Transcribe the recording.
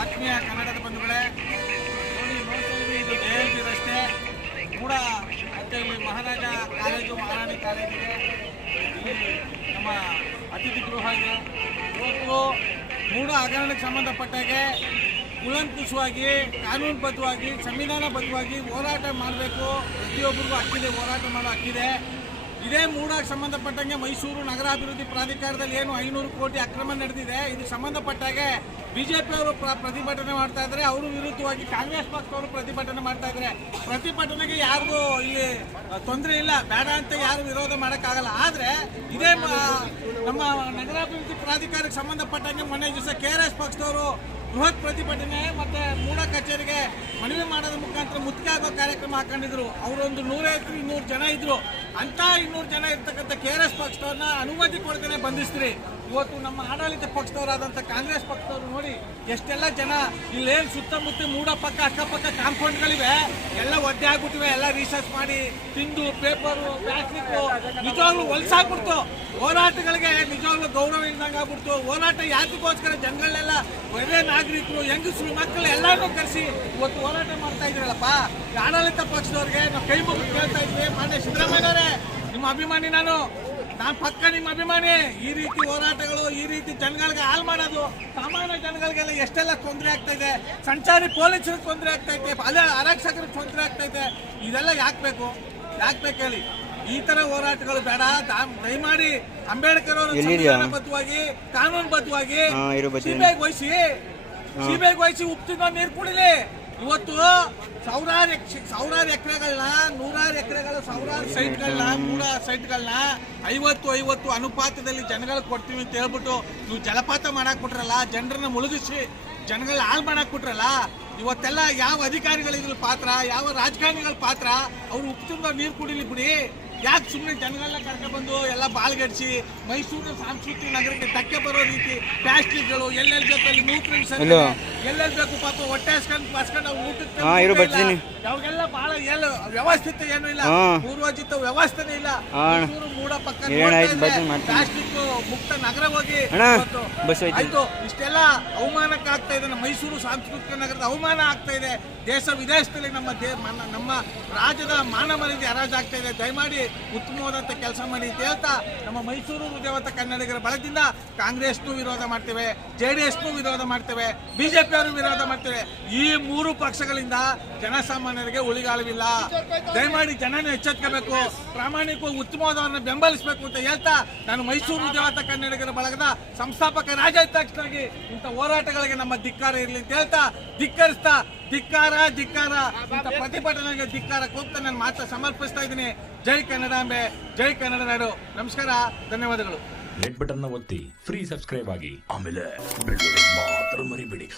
ಆತ್ಮೀಯ ಕನ್ನಡದ ಬಂಧುಗಳೇ, ನೋಡಿ, ನೋಡ್ತಾ ಇದು ಜಯಂತಿ ರಸ್ತೆ. ಕೂಡ ಮತ್ತೆ ಇಲ್ಲಿ ಮಹಾರಾಜ ಕಾಲೇಜು, ಮಹಾರಾಣಿ ಕಾಲೇಜಿಗೆ ಇಲ್ಲಿ ನಮ್ಮ ಅತಿಥಿ ಗೃಹ ಇದೆ ಇವತ್ತು ಮೂಢ ಹಗರಣಕ್ಕೆ ಸಂಬಂಧಪಟ್ಟಾಗೆ ಕುಲಂಕುಷವಾಗಿ, ಕಾನೂನುಬದ್ಧವಾಗಿ, ಸಂವಿಧಾನಬದ್ಧವಾಗಿ ಹೋರಾಟ ಮಾಡಬೇಕು. ಪ್ರತಿಯೊಬ್ಬರಿಗೂ ಹಕ್ಕಿದೆ, ಹೋರಾಟ ಮಾಡೋ ಹಕ್ಕಿದೆ. ಇದೇ ಮೂಡಕ್ಕೆ ಸಂಬಂಧಪಟ್ಟಂಗೆ ಮೈಸೂರು ನಗರಾಭಿವೃದ್ಧಿ ಪ್ರಾಧಿಕಾರದಲ್ಲಿ ಏನು ಐನೂರು ಕೋಟಿ ಅಕ್ರಮ ನಡೆದಿದೆ, ಇದು ಸಂಬಂಧಪಟ್ಟಾಗೆ ಬಿಜೆಪಿ ಅವರು ಪ್ರತಿಭಟನೆ ಮಾಡ್ತಾ ಇದ್ದಾರೆ ಅವರು ವಿರುದ್ಧವಾಗಿ ಕಾಂಗ್ರೆಸ್ ಪಕ್ಷದವರು ಪ್ರತಿಭಟನೆ ಮಾಡ್ತಾ ಇದ್ದಾರೆ ಪ್ರತಿಭಟನೆಗೆ ಯಾರಿಗೂ ಇಲ್ಲಿ ತೊಂದರೆ ಇಲ್ಲ, ಬೇಡ ಅಂತ ಯಾರು ವಿರೋಧ ಮಾಡೋಕ್ಕಾಗಲ್ಲ. ಆದರೆ ಇದೇ ನಮ್ಮ ನಗರಾಭಿವೃದ್ಧಿ ಪ್ರಾಧಿಕಾರಕ್ಕೆ ಸಂಬಂಧಪಟ್ಟಂಗೆ ಮೊನ್ನೆ ದಿವಸ ಕೆ ಆರ್ ಎಸ್ ಪಕ್ಷದವರು ಬೃಹತ್ ಪ್ರತಿಭಟನೆ ಮತ್ತೆ ಮೂಡ ಕಚೇರಿಗೆ ಮನವಿ ಮಾಡೋದ್ರ ಮುಖಾಂತರ ಮುತ್ತಿಗೆ ಆಗೋ ಕಾರ್ಯಕ್ರಮ ಹಾಕೊಂಡಿದ್ರು. ಅವರೊಂದು ನೂರೈವತ್ತು ಇನ್ನೂರು ಜನ ಇದ್ರು. ಅಂತ ಇನ್ನೂರು ಜನ ಇರ್ತಕ್ಕಂಥ ಕೆ ಆರ್ ಎಸ್ ಪಕ್ಷದವ್ರನ್ನ ಅನುಮತಿ ಕೊಡ್ತೇನೆ ಬಂಧಿಸ್ತೀರಿ. ಇವತ್ತು ನಮ್ಮ ಆಡಳಿತ ಪಕ್ಷದವರಾದಂಥ ಕಾಂಗ್ರೆಸ್ ಪಕ್ಷದವರು ನೋಡಿ ಎಷ್ಟೆಲ್ಲ ಜನ ಇಲ್ಲೇನು ಸುತ್ತಮುತ್ತ ಮೂಡ ಪಕ್ಕ ಅಕ್ಕಪಕ್ಕ ಕಾಂಪೌಂಡ್ಗಳಿವೆ, ಎಲ್ಲ ಒದ್ದೆ ಆಗ್ಬಿಟ್ಟಿವೆ, ಎಲ್ಲ ರಿಸರ್ಚ್ ಮಾಡಿ ತಿಂದು ಪೇಪರು ಪ್ಲಾಸ್ಟಿಕ್ಕು ನಿಜವಾಗ್ಲೂ ಹೊಲ್ಸಾಗ್ಬಿಡ್ತು ಹೋರಾಟಗಳಿಗೆ ನಿಜವಾಗ್ಲೂ ಗೌರವ ಇಲ್ದಂಗೆ ಆಗ್ಬಿಡ್ತು. ಹೋರಾಟ ಯಾತಕ್ಕೋಸ್ಕರ ಜನಗಳನ್ನೆಲ್ಲ ಒಳ್ಳೆ ನಾಗರಿಕರು, ಹೆಂಗಸರು ಮಕ್ಕಳು ಎಲ್ಲರನ್ನೂ ಕರೆಸಿ ಇವತ್ತು ಹೋರಾಟ ಮಾಡ್ತಾ ಇದ್ರಲ್ಲಪ್ಪ. ಆಡಳಿತ ಪಕ್ಷದವ್ರಿಗೆ ನಾವು ಕೈ ಮುಗಿದು ಕೇಳ್ತಾ ಇದ್ವಿ. ಮಾನ್ಯ ಸಿದ್ದರಾಮಯ್ಯವರೇ ನಿಮ್ಮ ಅಭಿಮಾನಿ ನಾನು. ನಾನು ಪಕ್ಕ ನಿಮ್ಮ ಅಭಿಮಾನಿ. ಈ ರೀತಿ ಹೋರಾಟಗಳು ಈ ರೀತಿ ಜನಗಳಿಗೆ ಹಾಳು ಮಾಡೋದು ಸಾಮಾನ್ಯ ಜನಗಳಿಗೆಲ್ಲ ಎಷ್ಟೆಲ್ಲ ತೊಂದರೆ ಆಗ್ತಾ ಇದೆ? ಸಂಚಾರಿ ಪೊಲೀಸರಿಗೆ ತೊಂದರೆ ಆಗ್ತಾ ಇದೆ ಅಲ್ಲೇ ಆರಕ್ಷಕರಿಗೆ ತೊಂದರೆ ಆಗ್ತಾ ಇದೆ. ಇದೆಲ್ಲ ಯಾಕೆ ಬೇಕು? ಯಾಕೆ ಬೇಕು ಹೇಳಿ? ಈ ತರ ಹೋರಾಟಗಳು ಬೇಡ. ದಯಮಾಡಿ ಅಂಬೇಡ್ಕರ್ ಅವರು ಬದ್ಧವಾಗಿ ಕಾನೂನು ಬರ್ತೀನಿ. ಸಿಬಿಐಗೆ ವಹಿಸಿ. ಸಿಬಿಐಗೆ ವಹಿಸಿ ಉಪ್ಪಿನ ನೀರು ಕುಡಿಲಿ. ಇವತ್ತು ಸಾವಿರಾರು ಸಾವಿರಾರು ಎಕರೆಗಳನ್ನ, ನೂರಾರು ಎಕರೆಗಳ ಸಾವಿರಾರು ಸೈಟ್ಗಳನ್ನ, ನೂರ ಸೈಟ್ಗಳನ್ನ, ಐವತ್ತು ಐವತ್ತು ಅನುಪಾತದಲ್ಲಿ ಜನಗಳಿಗೆ ಕೊಡ್ತೀವಿ ಅಂತ ಹೇಳ್ಬಿಟ್ಟು ನೀವು ಜಲಪಾತ ಮಾಡಕ್ ಬಿಟ್ರಲ್ಲ, ಜನರನ್ನ ಮುಳುಗಿಸಿ ಜನಗಳ ಹಾಳು ಮಾಡಕ್ ಬಿಟ್ರಲ್ಲ, ಇವತ್ತೆಲ್ಲ ಯಾವ ಅಧಿಕಾರಿಗಳಿದ್ರ ಪಾತ್ರ, ಯಾವ ರಾಜಕಾರಣಿಗಳ ಪಾತ್ರ, ಅವ್ರು ಉಪ್ಪು ತುಂಬ ನೀರು ಕುಡಿಲಿ ಬಿಡಿ. ಯಾಕೆ ಸುಮ್ಮನೆ ಜನಗಳನ್ನ ಕರ್ಕೊಂಡ್ಬಂದು ಎಲ್ಲ ಬಾಳ್ಗಡಿಸಿ ಮೈಸೂರಿನ ಸಾಂಸ್ಕೃತಿಕ ನಗರಕ್ಕೆ ಧಕ್ಕೆ ಬರೋ ರೀತಿ ಪ್ಲಾಸ್ಟಿಕ್ಗಳು ಎಲ್ಲೆಲ್ಲಿ ಬೇಕು ಅಲ್ಲಿ ಎಲ್ಲೋ? ಎಲ್ಲೆಲ್ಲಿ ಬೇಕು ಪಾಪ ಹೊಟ್ಟೆ ಹಸ್ಕೊಂಡು ಅವ್ರು ಊಟಕ್ಕೆ. ಅವಾಗೆಲ್ಲ ಬಹಳ ಎಲ್ಲ ವ್ಯವಸ್ಥಿತ ಏನು ಇಲ್ಲ. ಪೂರ್ವಜಿತ ವ್ಯವಸ್ಥೆನೇ ಇಲ್ಲ. ಮೈಸೂರು ಮೂಡ ಪಕ್ಕ. ಪ್ಲಾಸ್ಟಿಕ್ ಮುಕ್ತ ನಗರ ಹೋಗಿ. ಆಯ್ತು ಇಷ್ಟೆಲ್ಲ ಅವಮಾನಕ್ಕೆ ಆಗ್ತಾ ಇದೆ ನಮ್ಮ ಮೈಸೂರು ಸಾಂಸ್ಕೃತಿಕ ನಗರದ ಅವಮಾನ ಆಗ್ತಾ ಇದೆ ದೇಶ ವಿದೇಶದಲ್ಲಿ ನಮ್ಮ ನಮ್ಮ ರಾಜ್ಯದ ಮಾನ ಮರ್ಯಾದೆ ಹರಾಜಾಗ್ತಾ ಇದೆ ದಯಮಾಡಿ ಉತ್ತಮವಾದಂಥ ಕೆಲಸ ಮಾಡಿ ಅಂತ ಹೇಳ್ತಾ ನಮ್ಮ ಮೈಸೂರು ಹೃದಯವಂತ ಕನ್ನಡಿಗರ ಬಳಗದಿಂದ ಕಾಂಗ್ರೆಸ್ನೂ ವಿರೋಧ ಮಾಡ್ತೇವೆ, ಜೆ ಡಿ ಎಸ್ನೂ ವಿರೋಧ ಮಾಡ್ತೇವೆ ಬಿಜೆಪಿ ಅವರು ವಿರೋಧ ಮಾಡ್ತೇವೆ. ಈ ಮೂರು ಪಕ್ಷಗಳಿಂದ ಜನಸಾಮಾನ್ಯರಿಗೆ ಉಳಿಗಾಲವಿಲ್ಲ. ದಯಮಾಡಿ ಜನನ ಎಚ್ಚೆತ್ಕೋಬೇಕು, ಪ್ರಾಮಾಣಿಕವಾಗಿ ಉತ್ತಮವಾದವನ್ನ ಬೆಂಬಲಿಸಬೇಕು ಅಂತ ಹೇಳ್ತಾ ನಾನು ಮೈಸೂರು ಹೃದಯವಂತ ಕನ್ನಡಿಗರ ಬಳಗದ ಸಂಸ್ಥಾಪಕ ರಾಜ್ಯಾಧ್ಯಕ್ಷರಾಗಿ ಇಂಥ ಹೋರಾಟಗಳಿಗೆ ನಮ್ಮ ಧಿಕ್ಕಾರ ಇರಲಿ ಅಂತ ಹೇಳ್ತಾ ಧಿಕ್ಕರಿಸ್ತಾ, ಧಿಕ್ಕಾರ ಧಿಕ್ಕಾರ, ಇಂಥ ಪ್ರತಿಭಟನೆಗೆ ಧಿಕ್ಕಾರ ಹೋಗ್ತಾ ನಾನು ಮಾತ್ರ ಸಮರ್ಪಿಸ್ತಾ ಇದ್ದೀನಿ. ಜೈ ಕನ್ನಡಾಂಬೆ ಜೈ ಕನ್ನಡ ನಾಡು. ನಮಸ್ಕಾರ, ಧನ್ಯವಾದಗಳು. ರೆಡ್ ಬಟನ್ ಒತ್ತಿ ಫ್ರೀ ಸಬ್ಸ್ಕ್ರೈಬ್ ಆಗಿ, ಆಮೇಲೆ ಮಾತ್ರ ಮರಿಬೇಡಿ.